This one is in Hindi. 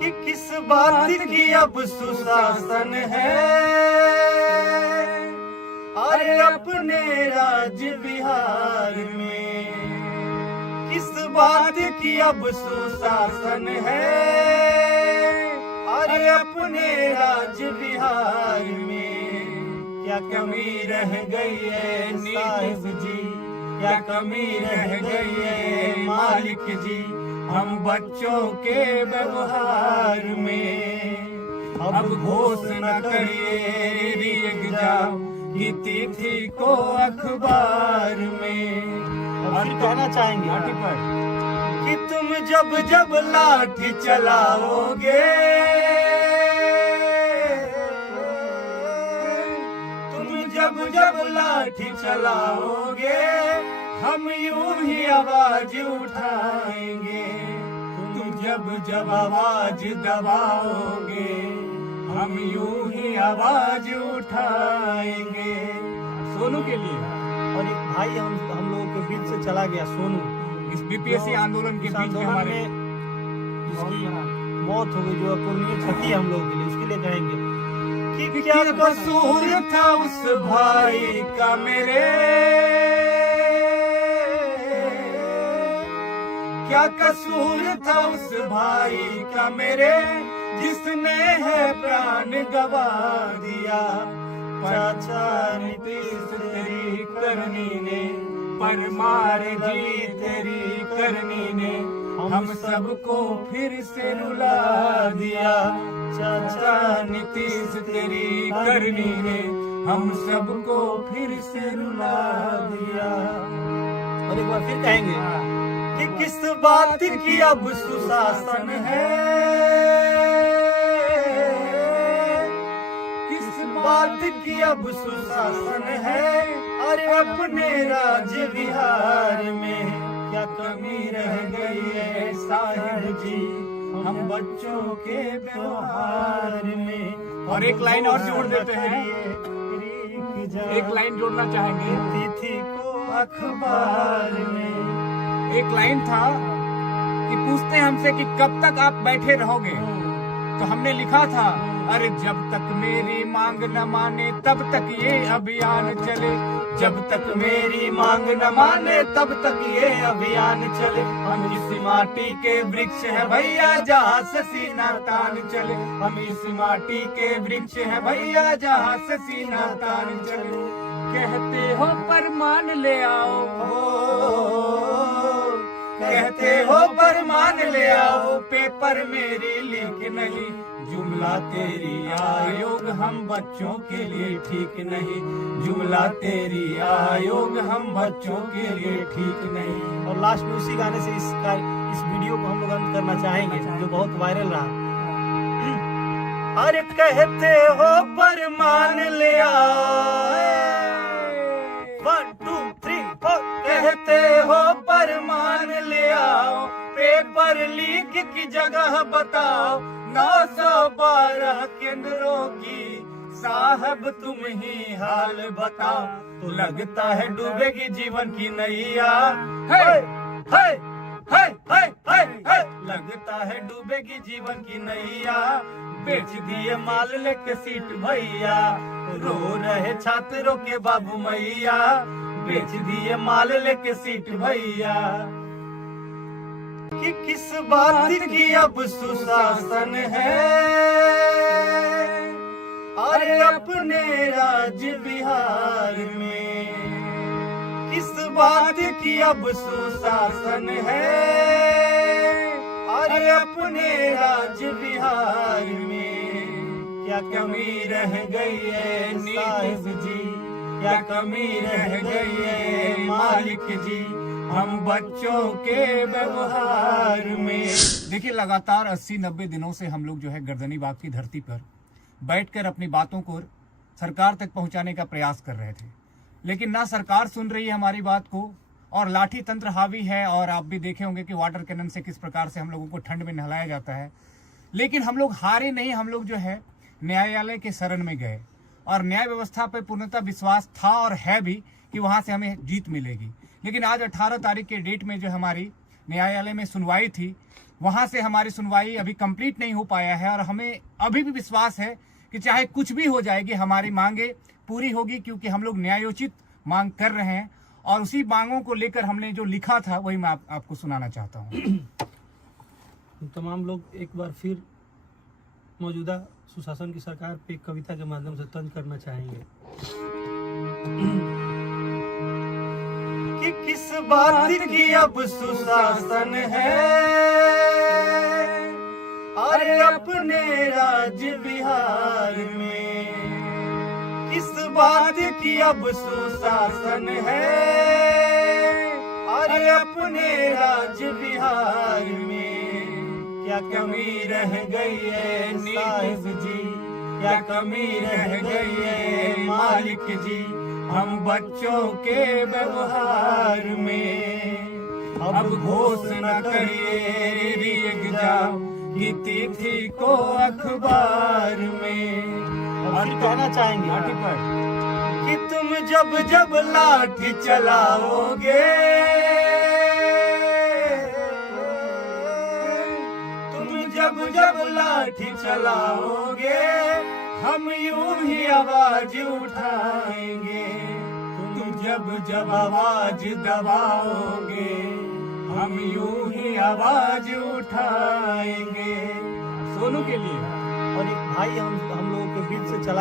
कि किस बात की अब सुशासन है, अरे अपने राज्य बिहार में किस बात की अब सुशासन है, अरे अपने राज्य बिहार में क्या कमी रह गई है साहिब जी, क्या कमी रह गई है मालिक जी, हम बच्चों के व्यवहार में। अब घोषणा करिए एग्जाम की तिथि को अखबार में। और कहना चाहेंगे कि तुम जब जब लाठी चलाओगे, तुम जब जब लाठी चलाओगे, हम यूं ही आवाज उठाएंगे। तुम जब जब आवाज दबाओगे, हम यूं ही आवाज उठाएंगे। सोनू के लिए। और एक भाई हम लोगों के बीच से चला गया, सोनू, इस बीपीएससी आंदोलन के बीच में हमारे जिसकी मौत हो गई, जो अपूर्णीय क्षति हम लोगों के लिए, उसके लिए कहेंगे कि क्या कसूर था उस भाई का मेरे, क्या कसूर था उस भाई का मेरे, जिसने है प्राण गवा दिया। चाचा नीतीश तेरी करनी ने, परमार जी तेरी करनी ने, हम सबको फिर से रुला दिया। चाचा नीतीश तेरी करनी ने, हम सबको फिर से रुला दिया। और एक बार फिर कहेंगे कि किस बात की अब सुशासन है, किस बात की अब सुशासन है, अरे अपने राज्य बिहार में क्या कमी रह गई है साहिब जी, हम बच्चों के व्यवहार में। और एक लाइन और जोड़ देते हैं, एक लाइन जोड़ना चाहेंगे। तिथि को अखबार में एक लाइन था कि पूछते हमसे कि कब तक आप बैठे रहोगे, तो हमने लिखा था, अरे जब तक मेरी मांग न माने तब तक ये अभियान चले, जब तक मेरी मांग न माने तब तक ये अभियान चले। हम इस माटी के वृक्ष है भैया जहाँ से सीना तान चले, हम इस माटी के वृक्ष है भैया जहाँ से सीना तान चले। कहते हो परमान ले आओ, कहते हो परमान ले आओ, पेपर मेरी लीक नहीं, जुमला तेरी आयोग हम बच्चों के लिए ठीक नहीं, जुमला तेरी आयोग हम बच्चों के लिए ठीक नहीं। और लास्ट में उसी गाने से इस वीडियो को हम लोग अंत करना चाहेंगे, जो बहुत वायरल रहा। अरे कहते हो परमान ले आओ, 1 2 3 4, कहते हो परमान ले आओ, पेपर लीक की जगह बताओ, 912 केंद्रों की साहब तुम ही हाल बताओ। तो लगता है डूबेगी जीवन की नैया, लगता है डूबेगी जीवन की नैया, बेच दिए माल लेके सीट भैया, रो रहे छात्रों के बाबू मैया, बेच दिए माल लेके सीट भैया। कि किस बात की अब सुशासन है, अरे अपने राज्य बिहार में किस बात की अब सुशासन है, अरे अपने राज्य बिहार में क्या कमी रह गई है साहिब जी, क्या कमी रह गई है मालिक जी, हम बच्चों के व्यवहार में। देखिए, लगातार 80-90 दिनों से हम लोग जो है गर्दनी बाग की धरती पर बैठकर अपनी बातों को सरकार तक पहुंचाने का प्रयास कर रहे थे, लेकिन ना सरकार सुन रही है हमारी बात को, और लाठी तंत्र हावी है। और आप भी देखे होंगे कि वाटर कैनन से किस प्रकार से हम लोगों को ठंड में नहलाया जाता है। लेकिन हम लोग हारे नहीं, हम लोग जो है न्यायालय के शरण में गए, और न्याय व्यवस्था पर पूर्णतः विश्वास था और है भी कि वहां से हमें जीत मिलेगी। लेकिन आज 18 तारीख के डेट में जो हमारी न्यायालय में सुनवाई थी, वहां से हमारी सुनवाई अभी कंप्लीट नहीं हो पाया है और हमें अभी भी विश्वास है कि चाहे कुछ भी हो जाएगी हमारी मांगे पूरी होगी, क्योंकि हम लोग न्यायोचित मांग कर रहे हैं और उसी मांगों को लेकर हमने जो लिखा था वही मैं आपको सुनाना चाहता हूँ। तमाम लोग एक बार फिर मौजूदा सुशासन की सरकार पे एक कविता के माध्यम से तंज करना चाहेंगे कि किस बात की अब सुशासन है, अरे अपने राज्य बिहार में। किस बात की अब सुशासन है, अरे अपने राज्य बिहार में। क्या कमी रह गई है साहिब जी, क्या कमी रह गई है मालिक जी, हम बच्चों के व्यवहार में। अब घोषणा करिए एग्जाम की तिथि को अखबार में। और कहना चाहेंगे कि तुम जब जब लाठी चलाओगे, तुम जब जब लाठी चलाओगे, हम यूं ही आवाज उठाएंगे। तुम जब जब आवाज दबाओगे, हम यूं ही आवाज उठाएंगे। सोनू के लिए और एक भाई हम लोगों के बीच से चला